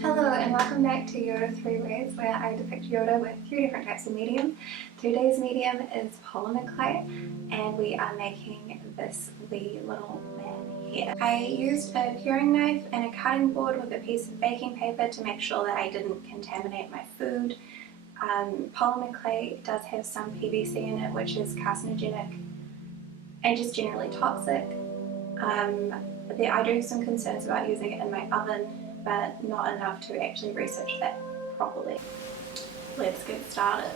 Hello and welcome back to Yoda 3 Ways, where I depict Yoda with 3 different types of medium. Today's medium is polymer clay and we are making this wee little man here. I used a paring knife and a cutting board with a piece of baking paper to make sure that I didn't contaminate my food. Polymer clay does have some PVC in it, which is carcinogenic and just generally toxic. I do have some concerns about using it in my oven, but not enough to actually research that properly. Let's get started.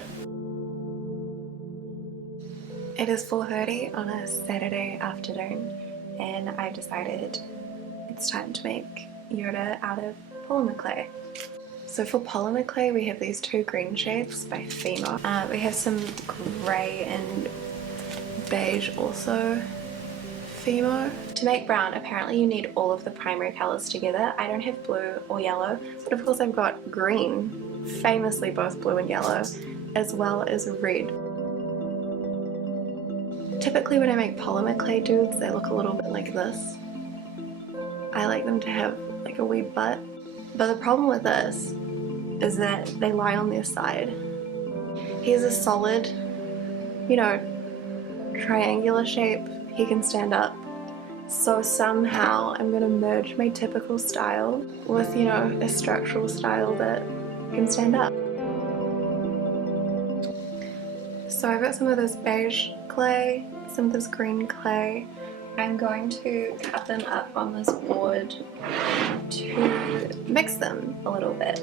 It is 4:30 on a Saturday afternoon and I've decided it's time to make Yoda out of polymer clay. So for polymer clay we have these 2 green shades by Fimo. We have some grey and beige also. Fimo. To make brown, apparently you need all of the primary colours together. I don't have blue or yellow, but of course I've got green, famously both blue and yellow, as well as red. Typically when I make polymer clay dudes, they look a little bit like this. I like them to have like a wee butt, but the problem with this is that they lie on their side. Here's a solid, triangular shape. He can stand up. So somehow I'm going to merge my typical style with, a structural style that can stand up. So I've got some of this beige clay, some of this green clay. I'm going to cut them up on this board to mix them a little bit.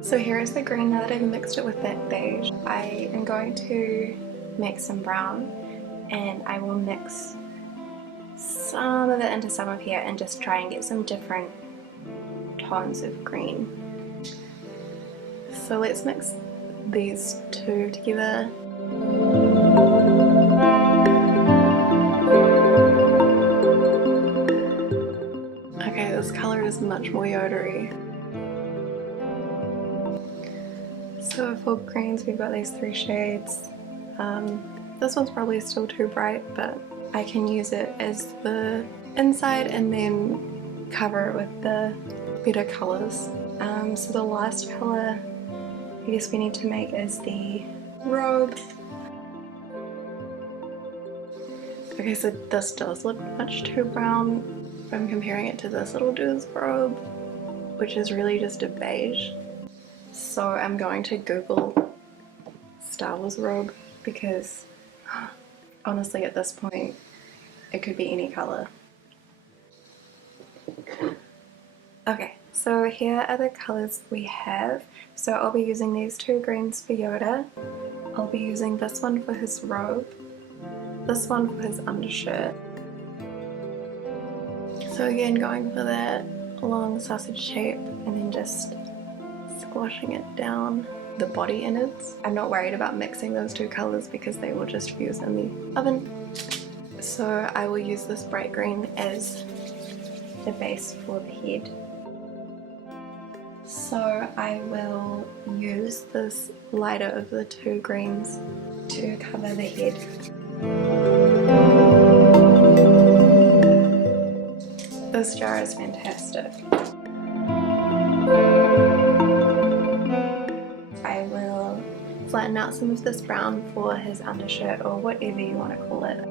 So here is the green. Now that I've mixed it with that beige, I am going to make some brown and I will mix some of it into some of here and just try and get some different tones of green. So let's mix these 2 together. Okay, this colour is much more Yoda-y. So for greens we've got these 3 shades. This one's probably still too bright, but I can use it as the inside and then cover it with the better colours. So the last colour I guess we need to make is the robe. Okay, so this does look much too brown. I'm comparing it to this little dude's robe, which is really just a beige. So I'm going to Google Star Wars robe because honestly at this point it could be any colour. Okay, so here are the colours we have. So I'll be using these 2 greens for Yoda. I'll be using this one for his robe, this one for his undershirt. So again, going for that long sausage shape and then just squashing it down the body innards. I'm not worried about mixing those 2 colours because they will just fuse in the oven. So I will use this bright green as the base for the head. So I will use this lighter of the 2 greens to cover the head. This jar is fantastic. I will flatten out some of this brown for his undershirt or whatever you want to call it.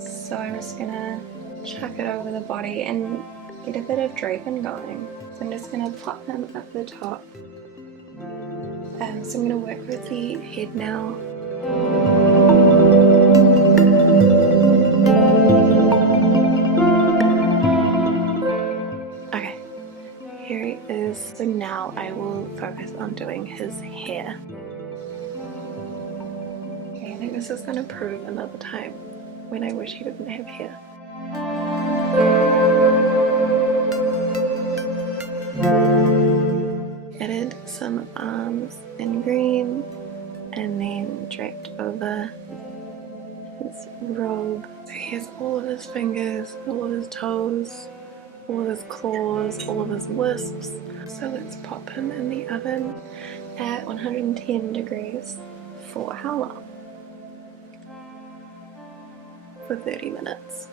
So I'm just gonna chuck it over the body and get a bit of draping going. So I'm just gonna pop him up the top. So I'm gonna work with the head now. Okay, here he is. So now I will focus on doing his hair. Okay, I think this is gonna prove another time when I wish he didn't have hair. Added some arms in green and then draped over his robe. So here's all of his fingers, all of his toes, all of his claws, all of his wisps. So let's pop him in the oven at 110 degrees for how long? For 30 minutes.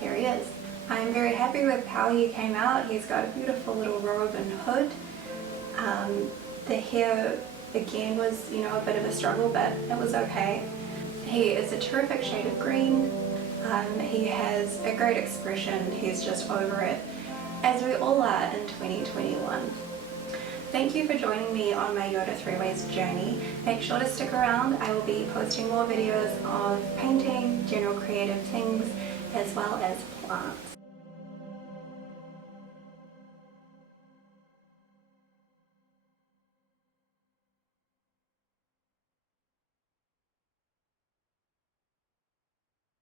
Here he is. I'm very happy with how he came out. He's got a beautiful little robe and hood. The hair again was, a bit of a struggle, but it was okay. He is a terrific shade of green. He has a great expression. He's just over it, as we all are in 2021. Thank you for joining me on my Yoda 3 Ways journey. Make sure to stick around. I will be posting more videos of painting, general creative things, as well as plants.